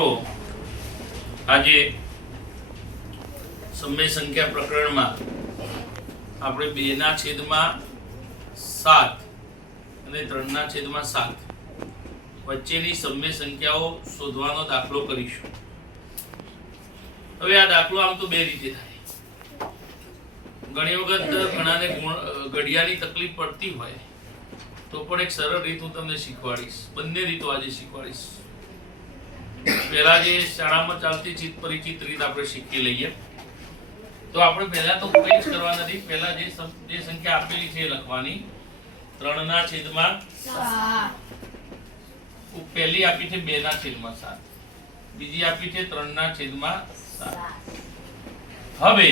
તો આજે સમય સંખ્યા પ્રકરણમાં આપણે 2/7 અને 3/7 વચ્ચેની સમય સંખ્યાઓ શોધવાનો દાખલો કરીશું. હવે આ દાખલો આમ તો બે રીતે થાય. ઘણી વખત ઘણાને ઘડિયાની તકલીફ પડતી હોય તો પણ એક સરળ રીત હું તમને શીખવાડીશ. બંને રીતો આજે શીખવાડીશ. પહેલા જે શાળામાં ચાલતી ચિત્ત પરિચિત રીત આપણે શીખી લઈએ. તો આપણે પહેલા તો કંઈ જ કરવા નથી. પહેલા જે સંખ્યા આપેલી છે એ લખવાની. 3/7. પહેલી આપી છે 2/7, બીજી આપી છે 3/7. હવે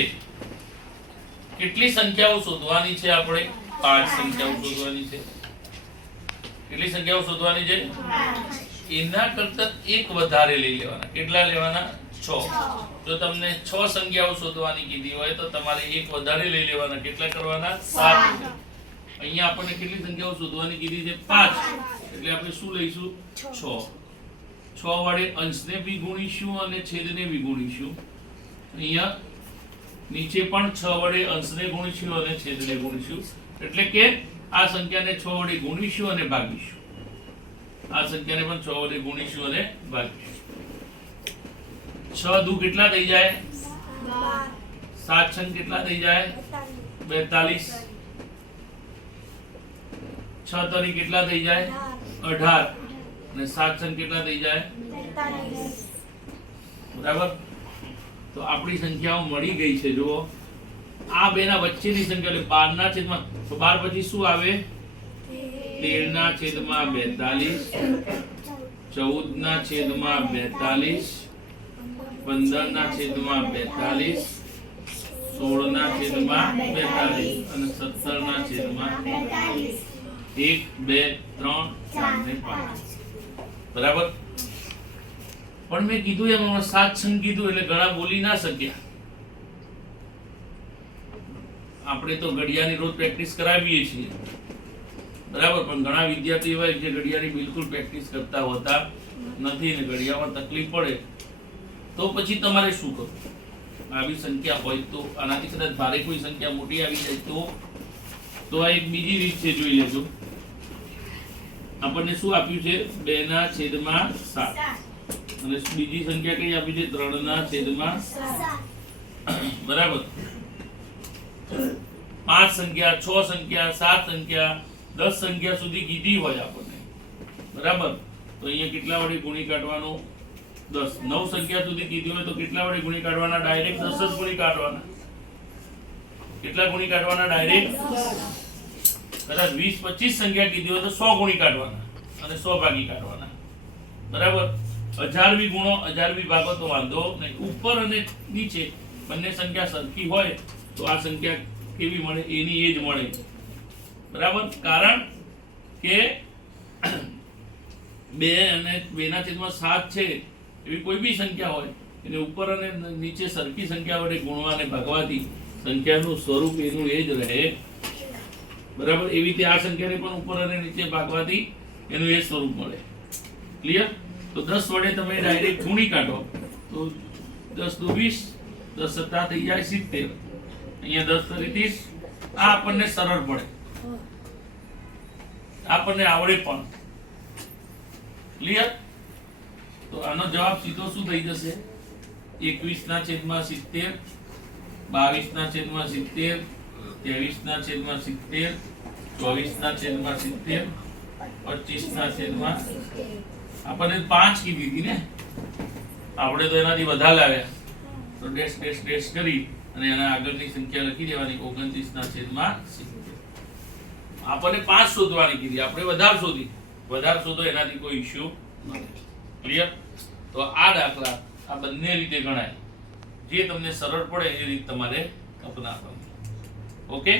કેટલી સંખ્યાઓ શોધવાની છે? આપણે 5 સંખ્યાઓ શોધવાની છે. કેટલી સંખ્યાઓ શોધવાની છે? એના કરતા એક વધારે લઈ લેવાના. કેટલા લેવાના? 6. જો તમને 6 સંખ્યાઓ શોધવાની કીધી હોય તો તમારે એક વધારે લઈ લેવાના. કેટલા કરવાના? 7. અહીંયા આપણને કેટલી સંખ્યાઓ શોધવાની કીધી છે? 5. એટલે આપણે શું લઈશું? 6. 6 વડે અંશને બી ગુણીશું અને છેદને બી ગુણીશું. અહીંયા નીચે પણ 6 વડે અંશને ગુણીશું અને છેદને ગુણીશું. એટલે કે આ સંખ્યાને 6 વડે ગુણીશું અને ભાગીશું. આ સંખ્યાને પણ 6 વડે ગુણીશું અને ભાગીશું. 6 દુ કેટલા થઈ જાય? 7 છંગ કેટલા થઈ જાય? 42. 6 તરી કેટલા થઈ જાય? 18. અને 7 છંગ કેટલા થઈ જાય? 42. બરાબર. તો આપણી સંખ્યાઓ મળી ગઈ છે. જુઓ, આ બેના વચ્ચેની સંખ્યા એટલે 12/, તો 12 પછી શું આવે? 13/42, 14/42, 15/42, 16/42 અને 17/42. 1 2 3 4 ને 5. બરાબર. પણ મેં કીધું એમ 7 સંખ્યા કીધું એટલે ઘણા બોલી ના શક્યા. આપણે તો ઘડિયાની રોજ પ્રેક્ટિસ કરાવીએ છીએ, બરાબર, પણ ઘણા વિદ્યાર્થીઓ હોય જે ઘડિયાની બિલકુલ પ્રેક્ટિસ કરતા હોતા નથી ને ઘડિયામાં તકલીફ પડે તો પછી તમારે શું કરવું? આવી સંખ્યા હોય તો, આનાથી કદાચ ભારે કોઈ સંખ્યા મોટી આવી જાય તો આ એક બીજી રીત છે, જોઈ લેજો. આપણને શું આપ્યું છે? 2/7 અને બીજી સંખ્યા કઈ આપી છે? 3/7. બરાબર. 5 સંખ્યા, 6 સંખ્યા, 7 સંખ્યા, 10 સંખ્યા સુધી કીધી હોય આપણને, બરાબર, તો અહીંયા કેટલા વડે ગુણી કાઢવાનો? 10. 9 સંખ્યા સુધી કીધી હોય તો કેટલા વડે ગુણી કાઢવાના? ડાયરેક્ટ 10 જ ગુણી કાઢવાના. કેટલા ગુણી કાઢવાના? ડાયરેક્ટ 10. કદાચ 20-25 સંખ્યા કીધી હોય તો 100 ગુણી કાઢવાના અને 100 ભાગી કાઢવાના. બરાબર. 1000 બી ગુણો, 1000 બી ભાગો તો વાંધો નહીં. ઉપર અને નીચે બંને સંખ્યા સરખી હોય તો આ સંખ્યા કેવી મળે? એની એ જ મળે. બરાબર. કારણ કે 2 અને 2/7 છે એવી કોઈ બી સંખ્યા હોય એને ઉપર અને નીચે સરખી સંખ્યા વડે ગુણવા અને ભાગવાથી સંખ્યાનું સ્વરૂપ એનું એ જ રહે. બરાબર. એવી રીતે આ સંખ્યાને પણ ઉપર અને નીચે ભાગવાથી એનું એ સ્વરૂપ મળે. ક્લિયર? તો 10 વડે તમે ડાયરેક્ટ ગુણી કાઢો તો 10 દુ 20, 10 સત્તા થઈ જાય 70. અહીંયા 10 તરી 30. આ આપણને સરળ પડે, આપણને આવડે પણ. ક્લિયર? તો આનો જવાબ સીધો શું થઈ જશે? 21/70, 22/70, 23/70, 24/70, 25/70. આપણને 5 કીધી હતી ને, આપણે તો એનાથી વધારે લાવ્યા તો ડેશ ડેશ ડેશ કરી અને એના આગળની સંખ્યા લખી દેવાની. 29/70. આપણને 5 શોધવાની કીધી, આપણે વધારે શોધો, એનાથી કોઈ ઇશ્યુ નથી. ક્લિયર? તો આ દાખલા આ બંને રીતે ગણાય. જે તમને સરળ પડે એ રીત તમારે અપનાવવાની. ઓકે.